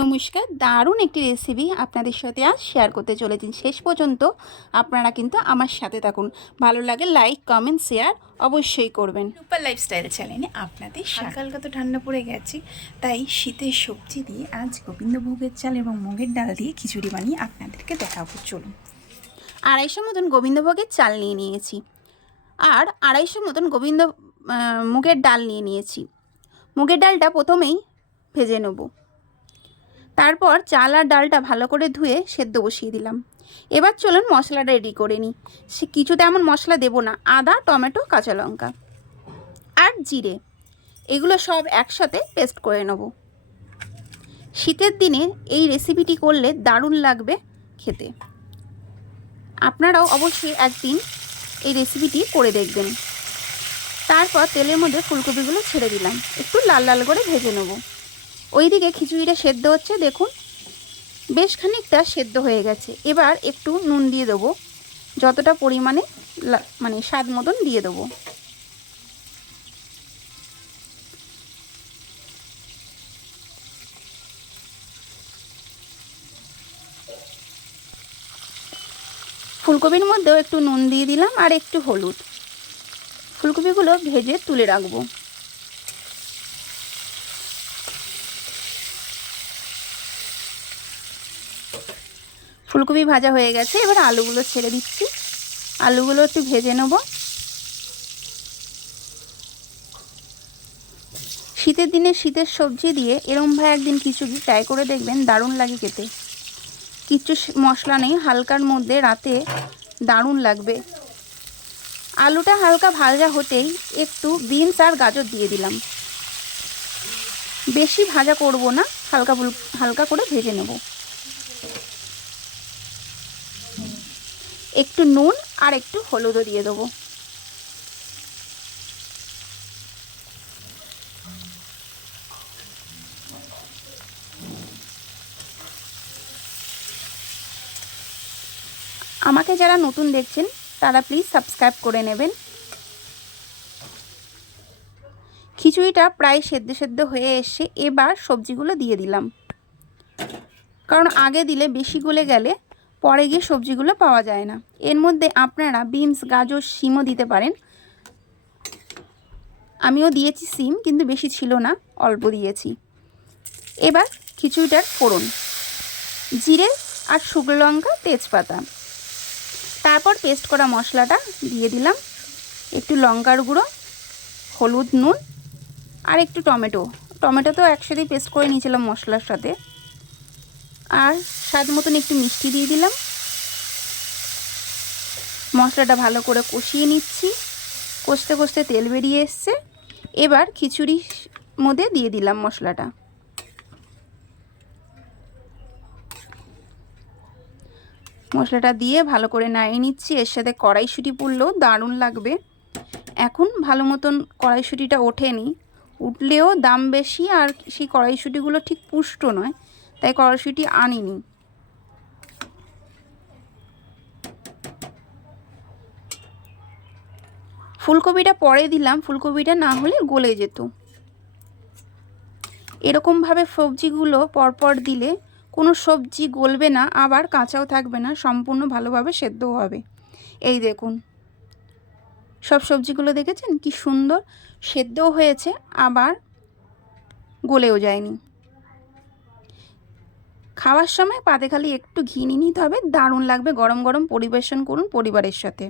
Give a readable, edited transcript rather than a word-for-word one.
নমস্কার, দারুণ একটি রেসিপি আপনাদের সাথে আজ শেয়ার করতে চলেছি। শেষ পর্যন্ত আপনারা কিন্তু আমার সাথে থাকুন। ভালো লাগে লাইক, কমেন্ট, শেয়ার অবশ্যই করবেন। রূপার লাইফস্টাইল চ্যানেলে আপনাদের হালকা হালকা তো ঠান্ডা পড়ে গেছে, তাই শীতের সবজি দিয়ে আজ গোবিন্দভোগের চাল এবং মুগের ডাল দিয়ে খিচুড়ি বানিয়ে আপনাদেরকে দেখাবো। চলুন। 250 মতন গোবিন্দভোগের চাল নিয়ে নিয়েছি আর 250 মতন মুগের ডাল নিয়ে নিয়েছি। মুগের ডালটা প্রথমেই ভেজে নেব। তারপর চাল আর ডালটা ভালো করে ধুয়ে সেদ্ধ বসিয়ে দিলাম। এবার চলুন মশলাটা রেডি করে নিই। কিছু তেমন মশলা দেব না, আদা, টমেটো, কাঁচা লঙ্কা আর জিরে এগুলো সব একসাথে পেস্ট করে নেব। শীতের দিনে এই রেসিপিটি করলে দারুণ লাগবে খেতে। আপনারাও অবশ্যই একদিন এই রেসিপিটি করে দেখবেন। তারপর তেলের মধ্যে ফুলকপিগুলো ছেড়ে দিলাম, একটু লাল লাল করে ভেজে নেব। ওইদিকে খিচুড়িটা সেদ্ধ হচ্ছে, দেখুন বেশ খানিকটা সেদ্ধ হয়ে গেছে। এবার একটু নুন দিয়ে দেবো, যতটা পরিমাণে স্বাদ মতন দিয়ে দেবো। ফুলকপির মধ্যেও একটু নুন দিয়ে দিলাম আর একটু হলুদ। ফুলকপিগুলো ভেজে তুলে রাখবো। ফুলকপি ভাজা হয়ে গেছে, এবার আলুগুলো ছেড়ে দিচ্ছি। আলুগুলো একটু ভেজে নেব। শীতের দিনে শীতের সবজি দিয়ে এরমভাবে একদিন খিচুড়ি ট্রাই করে দেখবেন, দারুণ লাগে খেতে। কিচ্ছু মশলা নেই, হালকার মধ্যে রাতে দারুণ লাগবে। আলুটা হালকা ভাজা হতেই একটু বিনস আর গাজর দিয়ে দিলাম। বেশি ভাজা করব না, হালকা করে ভেজে নেব। একটু নুন আর একটু হলুদও দিয়ে দেবো। আমাকে যারা নতুন দেখছেন তারা প্লিজ সাবস্ক্রাইব করে নেবেন। খিচুড়িটা প্রায় সেদ্ধ হয়ে এসে এবার সবজিগুলো দিয়ে দিলাম, কারণ আগে দিলে বেশি গলে গেলে পরে গিয়ে সবজিগুলো পাওয়া যায় না। এর মধ্যে আপনারা বিনস, গাজর, শিমও দিতে পারেন। আমিও দিয়েছি সিম, কিন্তু বেশি ছিল না, অল্প দিয়েছি। এবার খিচুড়িটার ফোড়ন, জিরে আর শুকনো লঙ্কা, তেজপাতা, তারপর পেস্ট করা মশলাটা দিয়ে দিলাম। একটু লঙ্কার গুঁড়ো, হলুদ, নুন আর একটু টমেটো তো একসাথেই পেস্ট করে নিয়েছিলাম মশলার সাথে। আর স্বাদ মতন একটু মিষ্টি দিয়ে দিলাম। মশলাটা ভালো করে কষিয়ে নিচ্ছি। কষতে কষতে তেল বেরিয়ে এসছে। এবার খিচুড়ির মধ্যে দিয়ে দিলাম মশলাটা। মশলাটা দিয়ে ভালো করে নাড়িয়ে নিচ্ছি। এর সাথে কড়াইশুঁটি পুড়লেও দারুণ লাগবে। এখন ভালো মতন কড়াইশুঁটিটা ওঠেনি, উঠলেও দাম বেশি আর সেই কড়াইশুঁটিগুলো ঠিক পুষ্ট নয়, তাই কড়াইশুঁটি আনিনি। ফুলকপিটা পরে দিলাম, ফুলকপিটা না হলে গলে যেত। এরকমভাবে সবজিগুলো পরপর দিলে কোনো সবজি গলবে না, আবার কাঁচাও থাকবে না, সম্পূর্ণ ভালোভাবে সেদ্ধও হবে। এই দেখুন সব সবজিগুলো দেখেছেন কি সুন্দর সেদ্ধও হয়েছে, আবার গলেও যায়নি। খাওয়ার সময় পাতে খালি একটু ঘি নিয়ে নিতে হবে, দারুণ লাগবে। গরম গরম পরিবেশন করুন পরিবারের সাথে।